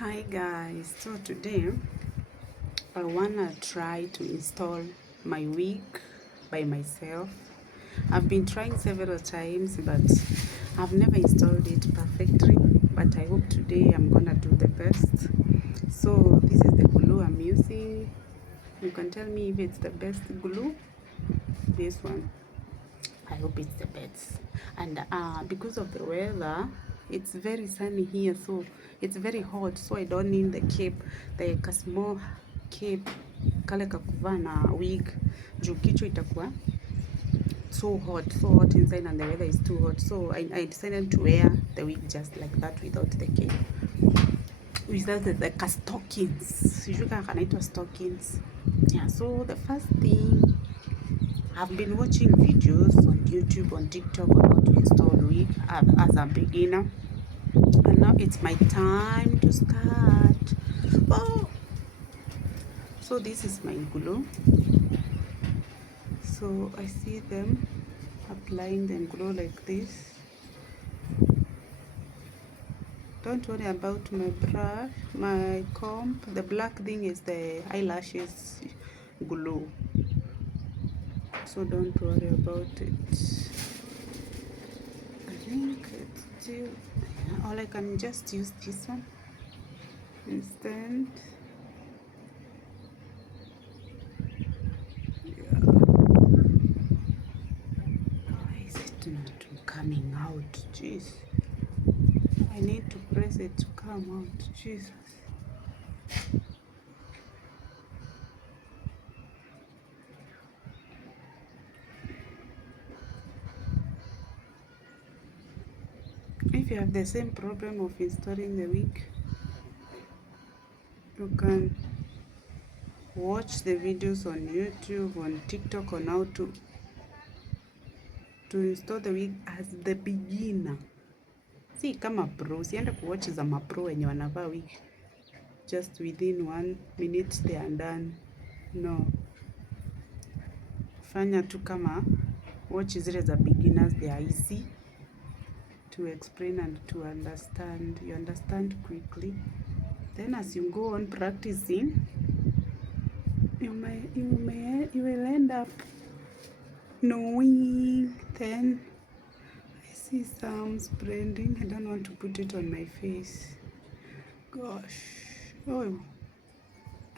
Hi guys, so today I wanna try to install my wig by myself. I've been trying several times but I've never installed it perfectly, but I hope today I'm gonna do the best. So this is the glue I'm using. You can tell me if it's the best glue. This one, I hope it's the best. And because of the weather, it's very sunny here, so it's very hot, so I don't need the cape, like a small cape kale kakuvaa na wig juu kichwa itakuwa so hot inside and the weather is too hot, so I decided to wear the wig just like that without the cape, without the stockings. Sijui kama kanaitwa stockings. Yeah, so the first thing, I've been watching videos on YouTube, on TikTok on how to install wig as a beginner, and now it's my time to start. Oh, so this is my glue. So I see them applying the glue like this. Don't worry about my brush, my comb. The black thing is the eyelashes glue, so don't worry about it. I think it's still, or I can just use this one instead. Yeah. Why is it not coming out? Jeez. I need to press it to come out. Jesus. If you have the same problem of installing the wig, you can watch the videos on YouTube, on TikTok on how to install the wig as the beginner. Si kama pro, siende kuwatch za mapro wenye wanavaa wig just within 1 minute they are done. No, fanya tu kama watch zile za beginners, they are easy to explain and to understand. You understand quickly. Then as you go on practicing, you will end up knowing. Then I see some spreading. I don't want to put it on my face. Gosh. Oh,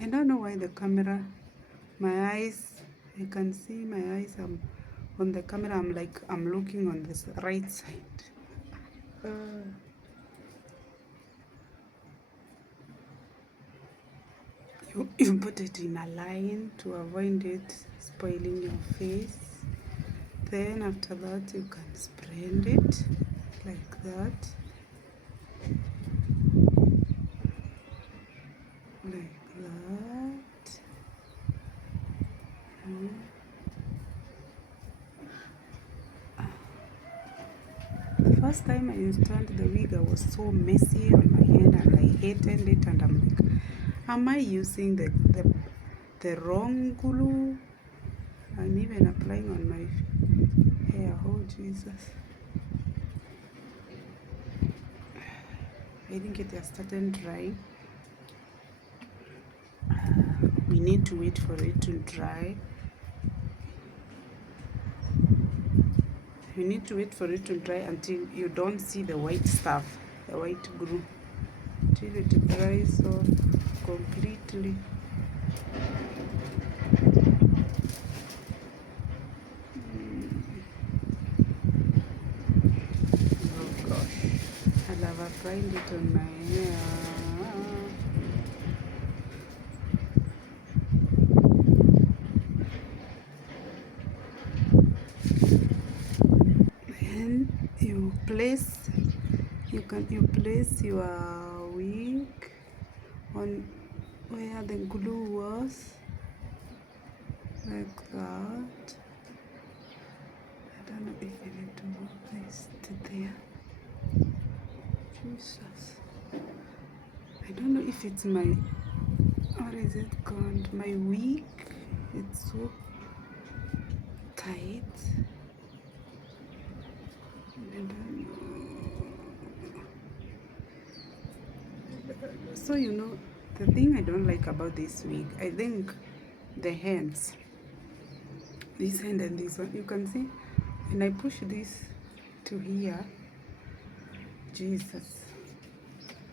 I don't know why the camera, my eyes, I can see my eyes. I'm on the camera. I'm like I'm looking on this right side. You put it in a line to avoid it spoiling your face. Then after that you can spread it like that, like that. The first time I installed the wig, I was so messy on my head and I hated it, and I'm like, am I using the wrong glue? I'm even applying on my hair. Oh Jesus. I think it has started drying. We need to wait for it to dry. You need to wait for it to dry until you don't see the white stuff, the white glue, till it dries off completely. Oh gosh, I love applying it on my hair. Then you place your wig on where the glue was, like that. I don't know if you need to move this to there. Jesus. I don't know if it's my, what is it called? My wig. It's so tight. I don't know. So you know, the thing I don't like about this wig, I think the hands, this hand and this one, you can see when I push this to here, Jesus,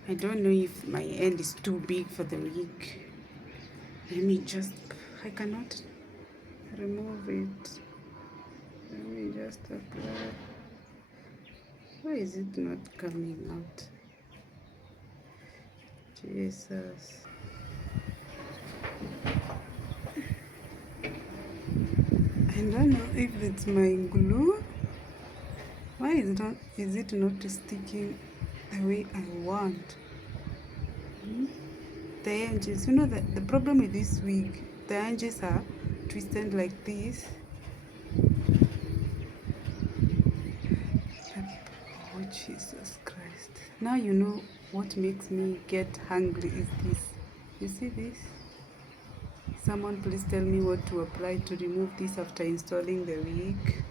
I don't know if my end is too big for the wig. Let me just, I cannot remove it. Let me just apply. Why is it not coming out? Jesus. I don't know if it's my glue. Why is it not sticking the way I want? The edges, you know, the problem with this wig, the edges are twisted like this. Oh, Jesus Christ. Now you know what makes me get hungry is this. You see this? Someone please tell me what to apply to remove this after installing the wig.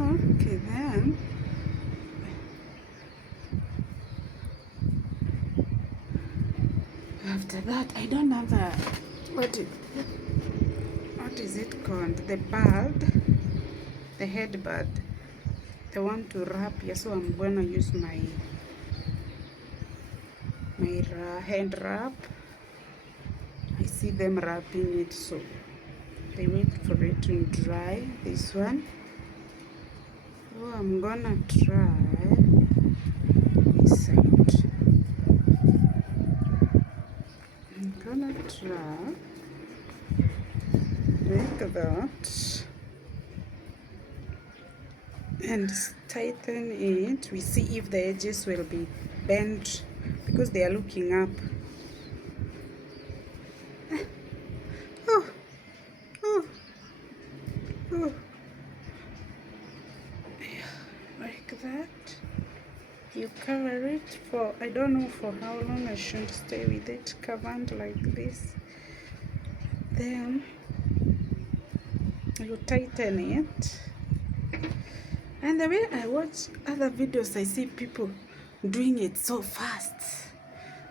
Okay, then. After that, I don't have a, what is it called? The bud, the headband, the one to wrap here. So I'm gonna use my hand wrap. I see them wrapping it, so they wait for it to dry. This one. So I'm gonna try this side. I'm gonna try like that and tighten it. We see if the edges will be bent because they are looking up. Oh, oh, oh. Like that. You cover it for, I don't know for how long. I should stay with it covered like this. Then you tighten it. And the way I watch other videos, I see people doing it so fast.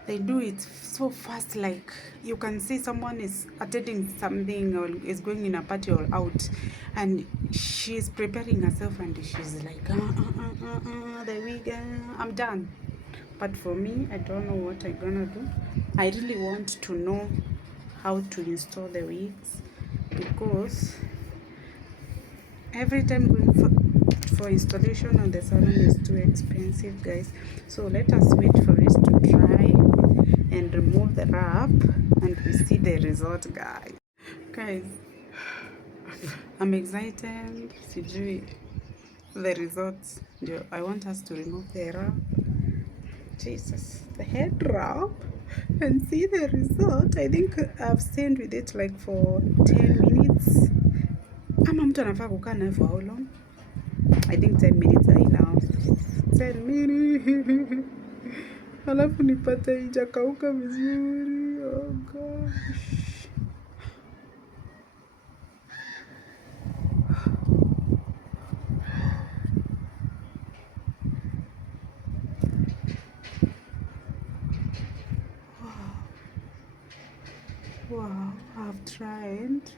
They do it so fast, like you can see someone is attending something or is going in a party or out, and she's preparing herself and she's like, the wig, I'm done. But for me, I don't know what I'm gonna do. I really want to know how to install the wigs, because every time going for installation on the salon is too expensive, guys. So let us wait for it to dry and remove the wrap, and we see the result, guys. I'm excited. Sijui the results. I want us to remove the wrap, Jesus, the head wrap, and see the result. I think I've stayed with it like for 10 minutes. Ama mtu anafaa kukaa nayo for how long? I think 10 minutes are enough. 10 minutes. Alafu nipate ijakauka vizuri. Oh gosh. Wow, I've tried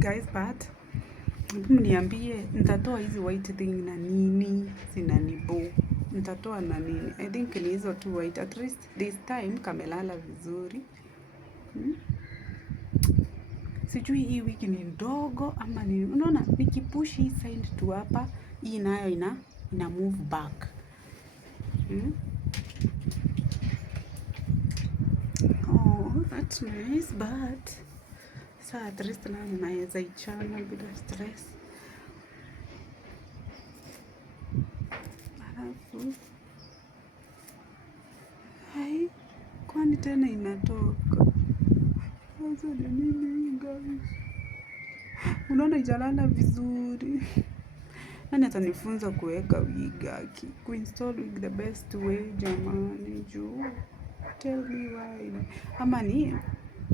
guys, but mniambie nitatoa hizi white thing na nini, zinanibo. Nitatoa na nini? I think ni hizo tu white. At least this time kamelala vizuri. Sijui hii wiki ni ndogo ama ni, unaona nikipush hii side tu hapa, hii nayo ina move back. Oh, that's nice, but so at least na naweza ichana bila stress. Alafu hai, kwani tena inatoka sasa ni nini guys? Unaona ijalala vizuri. Nani atanifunza kuweka wig aki? Kuinstall wig the best way jamani, juu. Tell me why. Ama ni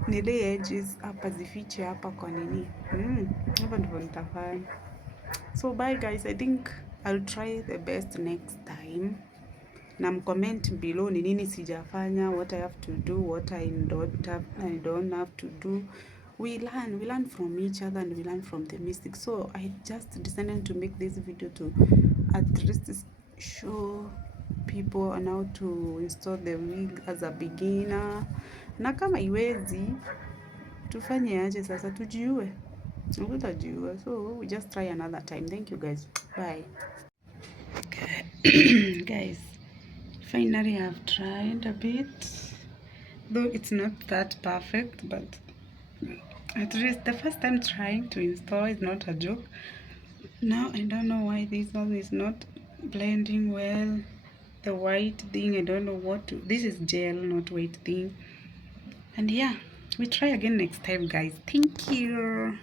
the edges hapa zifiche hapa kwa nini? Hapa ndivyo nitafanya. So bye guys, I think I'll try the best next time. Na mcomment below ni nini sijafanya, what I have to do, what I don't have to do. We learn from each other, and we learn from the mistakes. So I just decided to make this video to at least show people on how to install the wig as a beginner. Na kama iwezi tufanye aje sasa, tujiue? Utajiua. So we just try another time. Thank you guys. Bye. Guys, finally I've tried a bit, though it's not that perfect, but at least the first time trying to install is not a joke. Now I don't know why this one is not blending well. The white thing, I don't know what to, this is gel, not white thing. And yeah, we try again next time, guys. Thank you.